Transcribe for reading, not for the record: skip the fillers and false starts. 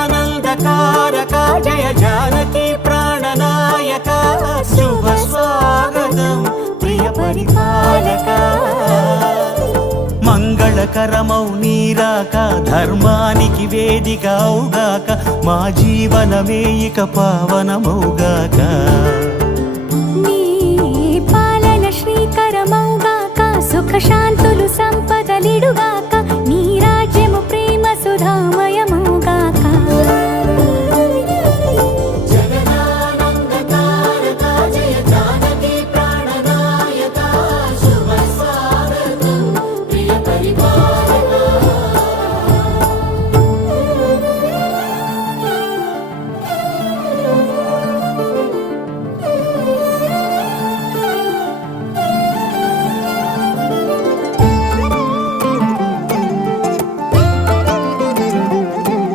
జగదానందకారక జయ జానకి ప్రాణనాయక శుభ స్వాగతం ప్రియ పరిపాలక మంగళకరమౌ నీరాక ధర్మానికి వేదిక అవుగాక మా జీవనమే ఇక పావనమౌగాక నీ పాలన శ్రీకరమౌగాక సుఖ శాంతులు సంపదలిడుగాక